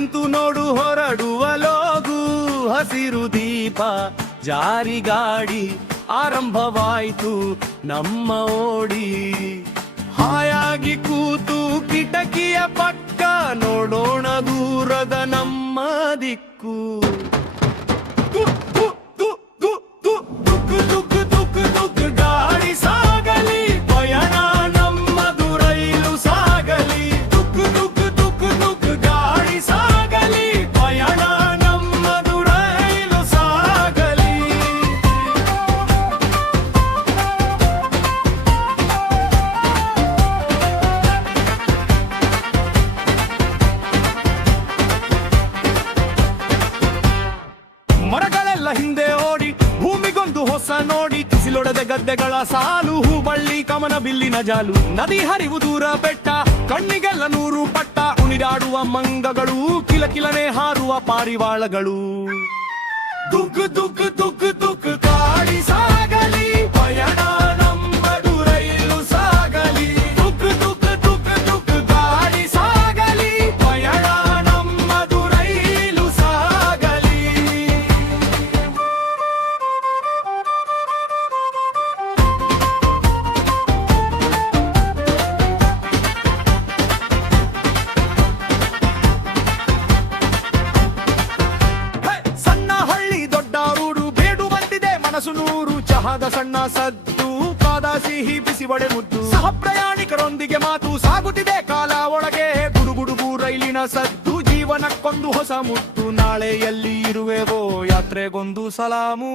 ಬಂತು ನೋಡು ಹೊರಡುವ ಲೋಗು, ಹಸಿರು ದೀಪ ಜಾರಿ ಗಾಡಿ ಆರಂಭವಾಯಿತು ನಮ್ಮ ಓಡಿ. ಹಾಯಾಗಿ ಕೂತು ಕಿಟಕಿಯ ಪಕ್ಕ ನೋಡೋಣ ದೂರದ ನಮ್ಮ ದಿಕ್ಕು. ಗಾಡಿ ಸಾಗಲಿ ಪಯಣ ನಮ್ಮದು ರೈಲು ಸಾಗಲಿ, ತುಕ್ಕು ತುಕ್ಕು ತುಕ್ಕು ತುಕ್ಕು ಗಾಡಿ ಸಾಗಲಿ ಪಯಣ ನಮ್ಮದು ರೈಲು ಸಾಗಲಿ. ಮರಗಳೆಲ್ಲ ಹಿಂದೆ ಓಡಿ ಭೂಮಿಗೊಂದು ಹೊಸ ನೋಡಿ, ಬಿಸಿಲೊಡೆದ ಗದ್ದೆಗಳ ಸಾಲು, ಹೂಬಳ್ಳಿ ಕಮನ ಬಿಲ್ಲಿನ ಜಾಲು, ನದಿ ಹರಿವು ದೂರ ಬೆಟ್ಟ, ಕಣ್ಣಿಗೆಲ್ಲ ನೂರು ಪಟ್ಟ, ಉಣಿದಾಡುವ ಮಂಗಗಳು, ಕಿಲಕಿಲನೆ ಹಾರುವ ಪಾರಿವಾಳಗಳು. ದುಗ್ಗು ದುಗ್ಗು ದುಗ್ಗು ದುಗ್ಗು ಗಾಡಿ ಸಾಗಲಿ ಪಯಣ ನಮ್ಮದು ರೈಲು ಸಾಗಲಿ, ದುಗ್ಗು ದುಗ್ಗು ದುಗ್ಗು ದುಗ್ಗು ಗಾಡಿ ಸಾಗಲಿ ಪಯಣ ನಮ್ಮದು ರೈಲು ಸಾಗಲಿ. ಸಣ್ಣ ಹಳ್ಳಿ ದೊಡ್ಡ ಊರು, ಬೇಡು ಬಂದಿದೆ ಮನಸ್ಸು ನೂರು, ಚಹಾದ ಸಣ್ಣ ಸದ್ದು, ಕಾದ ಸಿಹಿ ಬಿಸಿ ಒಡೆ ಮುದ್ದು, ಸಹ ಪ್ರಯಾಣಿಕರೊಂದಿಗೆ ಮಾತು ಸಾಗುತ್ತಿದೆ ಕಾಲ ಒಳಗೆ, ಗುಡುಗುಡುಗು ರೈಲಿನ ಸದ್ದು, ಜೀವನಕ್ಕೊಂದು ಹೊಸ ಮುತ್ತು, ನಾಳೆ ಎಲ್ಲಿ ಇರುವೆವೋ ಯಾತ್ರೆಗೊಂದು ಸಲಾಮು.